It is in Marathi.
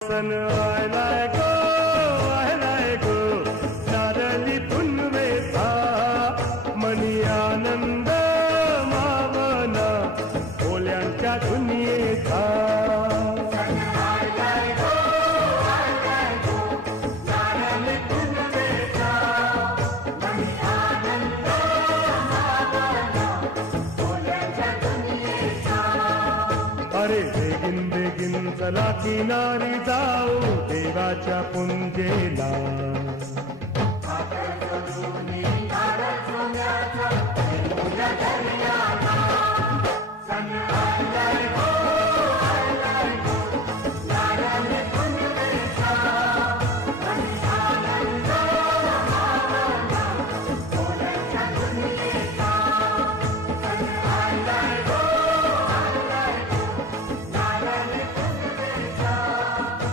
सन आयलाय गो नारळी पुनवेचा मनी आनंद मावना ओल्यांच्या दुनियेचा अरे बेगिन बेगिन चला किनारी जाऊ देवाच्या पुंजेला सोन्याचा